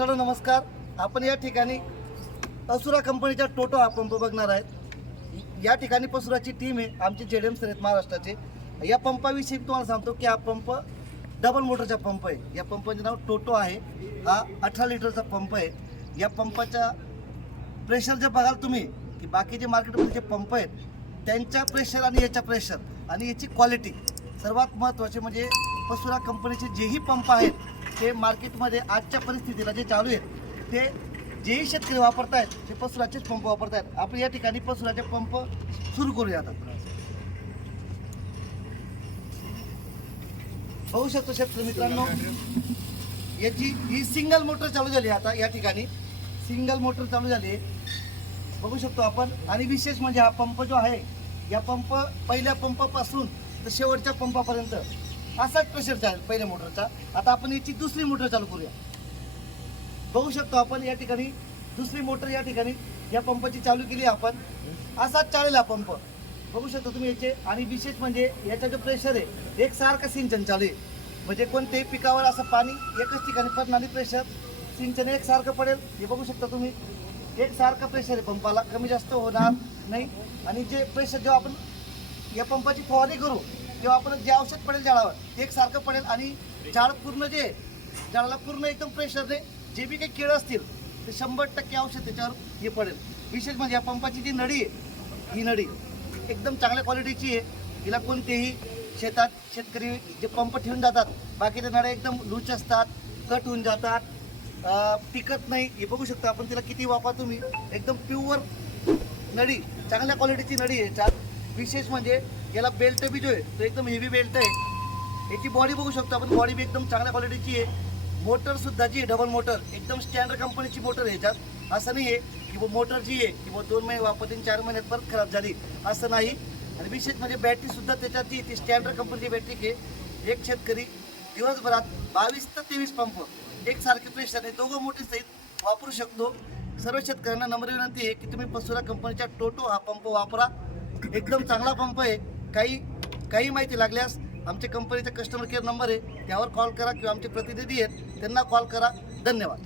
मित्रांनो नमस्कार. आपण या ठिकाणी पसुरा कंपनीचा टोटो हा पंप बघणार आहेत. या ठिकाणी पसुराची टीम आहे आमची जेडीएम सरेत महाराष्ट्राचे. या पंपाविषयी तुम्हाला सांगतो की हा पंप डबल मोटरचा पंप आहे. या पंपाचे नाव टोटो आहे. हा 18 लिटरचा पंप आहे. या पंपाचा प्रेशर जर बघाल तुम्ही की बाकी जे मार्केटमध्ये जे पंप आहेत त्यांच्या प्रेशर आणि याच्या प्रेशर आणि याची क्वालिटी सर्वात महत्त्वाचे म्हणजे पसुरा कंपनीचे जेही पंप आहेत ते मार्केटमध्ये आजच्या परिस्थितीला जे चालू आहेत ते जेही शेतकरी वापरत आहेत ते पसुराचेच पंप वापरत आहेत. आपण या ठिकाणी पसुराचे पंप सुरू करूया. आता बघू शकतो शेतकरी मित्रांनो, याची ही सिंगल मोटर चालू झाली. आता या ठिकाणी सिंगल मोटर चालू झाली बघू शकतो आपण. आणि विशेष म्हणजे हा पंप जो आहे या पंप पहिल्या पंपापासून तर शेवटच्या पंपापर्यंत असाच प्रेशर चालेल पहिल्या मोटरचा. आता आपण याची दुसरी मोटर चालू करूया. बघू शकतो आपण या ठिकाणी दुसरी मोटर या ठिकाणी या पंपाची चालू केली आपण. असाच चालेल हा पंप बघू शकतो तुम्ही याचे. आणि विशेष म्हणजे याचा जो प्रेशर आहे एकसारखं सिंचन चालू आहे. म्हणजे कोणत्याही पिकावर असं पाणी एकच ठिकाणी पडणारी प्रेशर सिंचन एकसारखं पडेल. हे बघू शकता तुम्ही एकसारखं प्रेशर आहे पंपाला, कमी जास्त होणार नाही. आणि जे प्रेशर जेव्हा आपण या पंपाची फवारणी करू तेव्हा आपण जे औषध पडेल झाडावर ते एकसारखं पडेल. आणि झाड पूर्ण जे झाडाला पूर्ण एकदम प्रेशरने जे बी काही किड असतील ते 100% औषध त्याच्यावर हे पडेल. विशेष म्हणजे या पंपाची जी नळी आहे ही नळी एकदम चांगल्या क्वालिटीची आहे. हिला कोणतेही शेतात शेतकरी जे पंप ठेवून जातात बाकीच्या नळ्या एकदम लूज असतात, कट होऊन जातात, टिकत नाही. हे बघू शकता आपण. तिला किती वापरा तुम्ही एकदम प्युअर नळी चांगल्या क्वालिटीची नळी आहे याच्यात. विशेष म्हणजे याला बेल्ट बी जो आहे तो एकदम हेवी बेल्ट आहे. याची बॉडी बघू शकतो आपण. बॉडी बी एकदम चांगल्या क्वालिटीची आहे. मोटर सुद्धा जी डबल मोटर एकदम स्टँडर्ड कंपनीची मोटर आहे याच्यात. असं नाही आहे की मोटर जी आहे की 2 महिने वापरते 4 महिन्यात परत खराब झाली असं नाही. आणि विशेष म्हणजे बॅटरी सुद्धा त्याच्यात जी ती स्टँडर्ड कंपनीची बॅटरी आहे. एक शेतकरी दिवसभरात 22 ते 23 पंप एकसारखे प्रेशरने दोघं मोठे सहित वापरू शकतो. सर्व शेतकऱ्यांना नम्र विनंती आहे की तुम्ही पसुरा कंपनीचा टोटो हा पंप वापरा. एकदम चांगला पंप आहे. काही माहिती लागल्यास आमच्या कंपनीचा कस्टमर केअर नंबर आहे त्यावर कॉल करा किंवा आमचे प्रतिनिधी आहेत त्यांना कॉल करा. धन्यवाद.